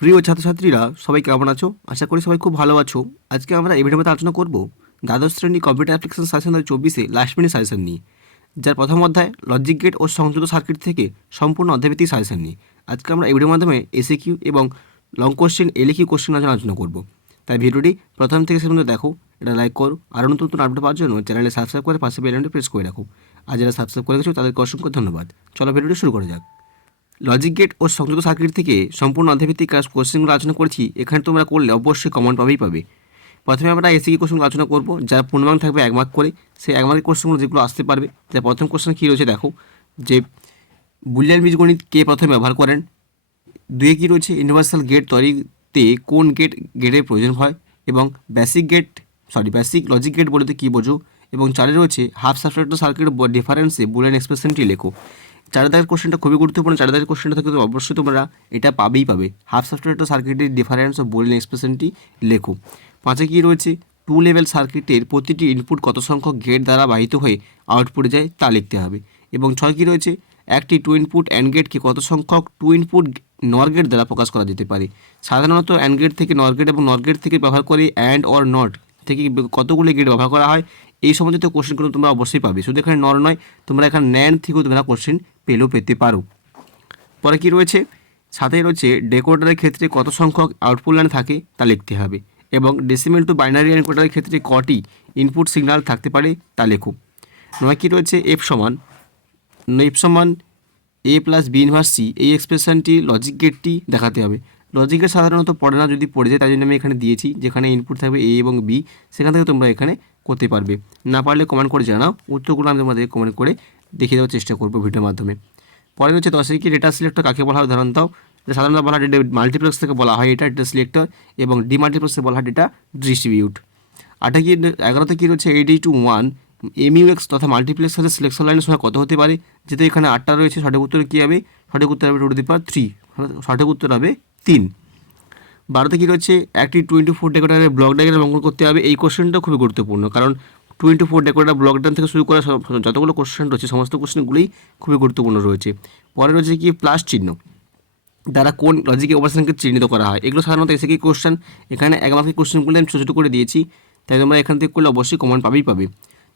প্রিয় ছাত্রছাত্রীরা সবাই কেমন আছো? আশা করি সবাই খুব ভালো আছো। আজকে আমরা এই ভিডিওতে আলোচনা করব দ্বাদশ শ্রেণী computer application suggestion 2024 last minute suggestion নিয়ে, যার প্রথম অধ্যায় লজিক গেট ও সংযুক্ত সার্কিট থেকে সম্পূর্ণ অধ্যায়ভিত্তিক সাজেশন নিয়ে। আজকে আমরা এই ভিডিওর মাধ্যমে এসিকিউ এবং লং কোশ্চেন এলকিউ কোশ্চেন আলোচনা করব। তাই ভিডিওটি প্রথম থেকে শেষ পর্যন্ত দেখো, এটা লাইক করো, আরও নতুন নতুন আপডেট পাওয়ার জন্য চ্যানেলে সাবস্ক্রাইব করে পাশে বেল আইকনটি প্রেস করে রাখো। আর যারা সাবস্ক্রাইব করে গেছো তাদেরকে অসংখ্য ধন্যবাদ। চলো ভিডিওটি শুরু করা যাক। লজিক গেট ও সংযুক্ত সার্কিট থেকে সম্পূর্ণ অধ্যায়ভিত্তিক কোশ্চেনগুলো আলোচনা করছি। এখানে তোমরা করলে অবশ্যই কমন পাবে। প্রথমে আমরা এসিকিউ কোশ্চেনগুলো আলোচনা করব, যার পূর্ণমান থাকবে 1 মার্ক করে। সেই 1 মার্কের কোশ্চেনগুলো যেগুলো আসতে পারবে, যার প্রথম কোশ্চেন কী রয়েছে দেখো, যে বুলিয়ান বীজগণিত কে প্রথমে ব্যবহার করেন। 2 কী রয়েছে, ইউনিভার্সাল গেট তৈরিতে কোন গেটের প্রয়োজন হয়, এবং বেসিক লজিক গেট বলতে কী বোঝো। এবং 4 রয়েছে হাফ সাবস্ট্রাক্টর সার্কিট ডিফারেন্সে বুলিয়ান এক্সপ্রেশনটি লেখো। 4 দাগের কোশ্চেনটা খুবই গুরুত্বপূর্ণ। 4 দাগের কোশ্চেনটা থেকে অবশ্যই তোমরা এটা পাবে। হাফ সাবস্ট্রাক্টর সার্কিটের ডিফারেন্স ও বুলিয়ান এক্সপ্রেশনটি লেখো। 5 কী রয়েছে, 2 লেভেল সার্কিটের প্রতিটি ইনপুট কত সংখ্যক গেট দ্বারা বাহিত হয়ে আউটপুটে যায় তা লিখতে হবে। এবং 6 কী রয়েছে, একটি 2 ইনপুট অ্যান্ড গেটকে কত সংখ্যক 2 ইনপুট নর গেট দ্বারা প্রকাশ করা যেতে পারে। সাধারণত অ্যান্ড গেট থেকে নর গেট এবং নর গেট থেকে ব্যবহার করে অ্যান্ড অর নট থেকে কতগুলি গেট ব্যবহার করা হয়, এই সম্বন্ধিত কোশ্চেনগুলো তোমরা অবশ্যই পাবে। শুধু এখানে নর নয়, তোমরা এখানে ন্যান্ড থেকেও তোমরা কোশ্চেন পেতে পারো। পরে কী রয়েছে, সাথে রয়েছে ডেকোডারের ক্ষেত্রে কত সংখ্যক আউটপুট লাইন থাকে তা লিখতে হবে। এবং ডেসিমেল টু বাইনারি এনকোডারের ক্ষেত্রে কটি ইনপুট সিগন্যাল থাকতে পারে তা লেখো। 9 কী রয়েছে, এফ সমান এ প্লাস বি ইনভার্স সি, এই এক্সপ্রেশনটি লজিক গেটটি দেখাতে হবে। লজিক গেট সাধারণত পড়ে না, যদি পড়ে যায় তাই জন্য আমি এখানে দিয়েছি, যেখানে ইনপুট থাকবে এ এবং বি, সেখান থেকে তোমরা এখানে করতে পারবে। না পারলে কমেন্ট করে জানাও, উত্তরগুলো আমি তোমাদের কমেন্ট করে দেখিয়ে দেওয়ার চেষ্টা করবো ভিডিওর মাধ্যমে। পরে হচ্ছে 10 কি ডেটা সিলেক্টর কাকে বলা হয় উদাহরণ দাও। সাধারণত বলা হয় মাল্টিপ্লেক্স থেকে বলা হয় এটা ডেটা সিলেক্টর, এবং ডিমাল্টিপ্লেক্স থেকে বলা হয় ডেটা ডিস্ট্রিবিউট। 11তে কী রয়েছে, 8:1 এমইউএক্স তথা মাল্টিপ্লেক্স সাথে সিলেকশন লাইনের সময় কত হতে পারে। যেহেতু এখানে 8টা রয়েছে, সঠিক উত্তর কী হবে, সঠিক উত্তর হবে 2^3, সঠিক উত্তর হবে 3। 12তে কী রয়েছে, একটি 2x4 ডেকোরেটারের ব্লক ডায়াগ্রাম অঙ্কন করতে হবে। এই কোশ্চেনটা খুবই গুরুত্বপূর্ণ, কারণ 2x4 ডেকোরেটার ব্লক ডায়াগ্রাম থেকে শুরু করে যতগুলো কোশ্চেন রয়েছে সমস্ত কোশ্চেনগুলোই খুবই গুরুত্বপূর্ণ রয়েছে। পরে রয়েছে কি, প্লাস চিহ্ন দ্বারা কোন লজিকের অপারেশনকে চিহ্নিত করা হয়। এগুলো সাধারণত এসে কি কোশ্চেন, এখানে 1 মার্কের কোশ্চেনগুলো আমি ছোটো করে দিয়েছি, তাই তোমরা এখান থেকে করলে অবশ্যই কমন পাবে।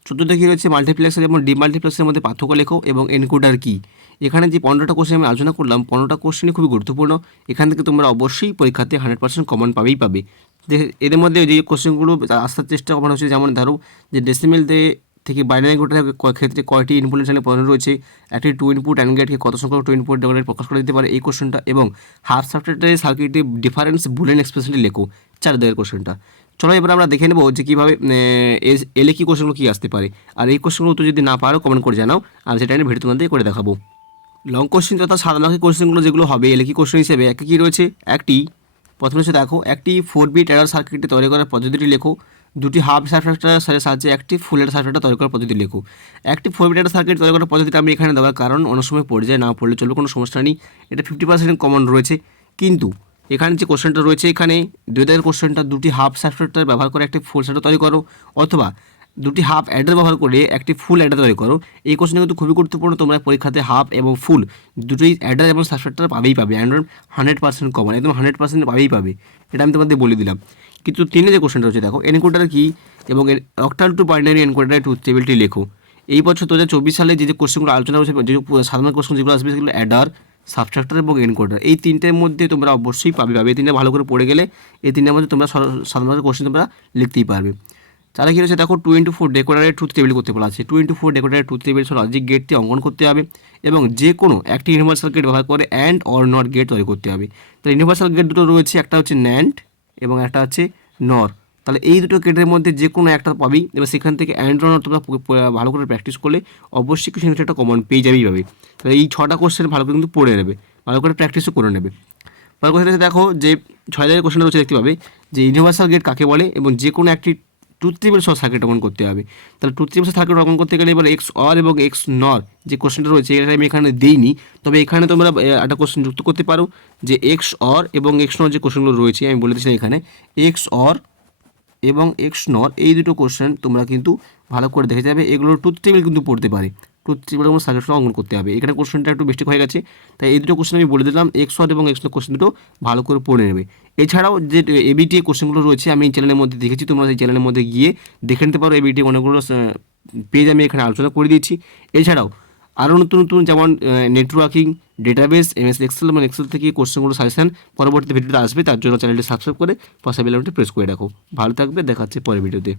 14তে কী রয়েছে, মাল্টিপ্লেক্সার এবং ডিমাল্টিপ্লেক্সের মধ্যে পার্থক্য লেখো এবং এনকোডার কী। এখানে যে 15টা কোশ্চেন আমি আলোচনা করলাম, 15টা কোশ্চেনই খুবই গুরুত্বপূর্ণ। এখান থেকে তোমরা অবশ্যই পরীক্ষাতে 100% কমন পাবে। যে এদের মধ্যে যে কোশ্চেনগুলো আসার চেষ্টা করা হচ্ছে, যেমন ধরো যে ডেসিমেল থেকে বাইনারি কোডের ক্ষেত্রে কয়টি ইনপুট লাইনে প্রয়োজন রয়েছে, একটি 2 ইনপুট অ্যান্ড গেটকে কত সংখ্যক 2 ইনপুট ডেকোরেট প্রকাশ করে দিতে পারে, এই কোশ্চেনটা। এবং হাফ সাবস্ট্রাক্টর সার্কিটের ডিফারেন্স বুলিয়ান এক্সপ্রেশনটি লেখো, 4 দাগের কোশ্চেনটা। চলো এবার আমরা দেখে নেবো যে কীভাবে এলে কি কোশ্চেনগুলো কী আসতে পারে। আর এই কোশ্চেনগুলো তো যদি না পারো কমেন্ট করে জানাও, আর সেটা আমি ভিডিও তোমাদের করে দেখাবো। লং কোশ্চেন তথা 7 মার্কের কোশ্চেনগুলো যেগুলো হবে এলে কি কোশ্চেন হিসেবে, একটা কী রয়েছে, প্রথমে হচ্ছে দেখো, একটি 4 বিট অ্যাডার সার্কিটটি তৈরি করার পদ্ধতিটি লেখো। 2টি হাফ সাবস্ট্রাক্টরের সাহায্যে একটি ফুল অ্যাডার সার্কিটটা তৈরি করার পদ্ধতি লেখো। একটি 4 বিট অ্যাডার সার্কিট তৈরি করার পদ্ধতিটা আমি এখানে দেওয়ার কারণ অনেক সময় পড়ে যায়, না পড়লে চলবে, কোনো সমস্যা নেই, এটা 50% কমন রয়েছে। কিন্তু এখানে যে কোশ্চেনটা রয়েছে, এখানে 2 দাগের কোশ্চেনটা 2টি হাফ সাবস্ট্রাক্টর ব্যবহার করে একটি ফুল সার্কিট তৈরি করো, অথবা 2টি হাফ অ্যাডার ব্যবহার করে একটি ফুল অ্যাডার তৈরি করো। এই কোশ্চেনটা কিন্তু খুবই গুরুত্বপূর্ণ, তোমরা পরীক্ষাতে হাফ এবং ফুল দুটোই অ্যাডার এবং সাবস্ট্রাক্টর পাবে। 100% কমন, একদম 100% পাবে। এটা আমি তোমাদের বলে দিলাম। কিন্তু 3 যে কোশ্চেনটা রয়েছে দেখো, এনকোডার কি এবং অক্টাল টু বাইনারি এনকোডারের ট্রুথ টেবিলটি লেখো। এই বছর 2024 সালে যে কোশ্চেনগুলো আলোচনা হয়েছে, যে সাধারণ কোশ্চেন যেগুলো আসবে সেগুলো অ্যাডার, সাবস্ট্রাক্টর এবং এনকোডার, এই 3টের মধ্যে তোমরা অবশ্যই পাবে। এই 3টে ভালো করে পড়ে গেলে এই 3টের মধ্যে তোমরা সাধারণ কোশ্চেন তোমরা লিখতেই পারবে। তাহলে কী রয়েছে দেখো, 2x4 ডেকোডারের ট্রুথ টেবিল করতে বলা আছে। 2x4 ডেকোডারের ট্রুথ টেবিল লজিক গেটটি অঙ্কন করতে হবে, এবং যে কোনো একটি ইউনিভার্সাল গেট ব্যবহার করে অ্যান্ড অর নট গেট তৈরি করতে হবে। তাহলে ইউনিভার্সাল গেট দুটো রয়েছে, একটা হচ্ছে ন্যান্ড এবং একটা হচ্ছে নর। তাহলে এই দুটো গেটের মধ্যে যে কোনো একটা পাবি, এবার সেখান থেকে অ্যান্ড অর নট তোমরা ভালো করে প্র্যাকটিস করলে অবশ্যই কিছু একটা কমন পেয়ে যাবে। তাহলে এই 6টা কোশ্চেন ভালো করে কিন্তু পড়ে নেবে, ভালো করে প্র্যাকটিসও করে নেবে। পরের কোশ্চেন দেখো, যে 6 দাগের কোশ্চেনটা রয়েছে, দেখতে পাবে যে ইউনিভার্সাল গেট কাকে বলে এবং যে কোনো একটি ট্রুথ টেবিল সহ সার্কিট অঙ্কন করতে হবে। তাহলে ট্রুথ টেবিল সার্কিট অঙ্কন করতে গেলে এবার এক্স অর এবং এক্স নর যে কোশ্চেনটা রয়েছে, এটা আমি এখানে দিইনি, তবে এখানে তোমরা একটা কোশ্চেন যুক্ত করতে পারো, যে এক্স অর এবং এক্স নর যে কোশ্চেনগুলো রয়েছে আমি বলে দিচ্ছি এখানে, এক্স অর এবং এক্স নর এই দুটো কোশ্চেন তোমরা কিন্তু ভালো করে দেখে যাবে। এগুলোর ট্রুথ টেবিল কিন্তু পড়তে পারে। প্রত্যেকবার কোনো সার্কিট অঙ্কন করতে হবে। এখানে কোশ্চেনটা একটু বেশি হয়ে গেছে, তাই এই দুটো কোশ্চেন আমি বলে দিলাম। এক্স1 এবং এক্স2 কোশ্চেন দুটো ভালো করে পড়ে নেবে। এছাড়াও যে এবিটি কোশ্চেনগুলো রয়েছে আমি এই চ্যানেলের মধ্যে দেখেছি, তোমরা সেই চ্যানেলের মধ্যে গিয়ে দেখে নিতে পারো। এবিটি অনেকগুলো পেজ আমি এখানে আলোচনা করে দিয়েছি। এছাড়াও আরও নতুন নতুন যেমন নেটওয়ার্কিং, ডেটাবেস, এমএস এক্সেল এবং এক্সেল থেকে কোশ্চেনগুলো সাজেশন পরবর্তী ভিডিওতে আসবে। তার জন্য চ্যানেলটি সাবস্ক্রাইব করে পাশে বেল আইকনটি প্রেস করে রাখো। ভালো থাকবে, দেখা হচ্ছে পরের ভিডিওতে।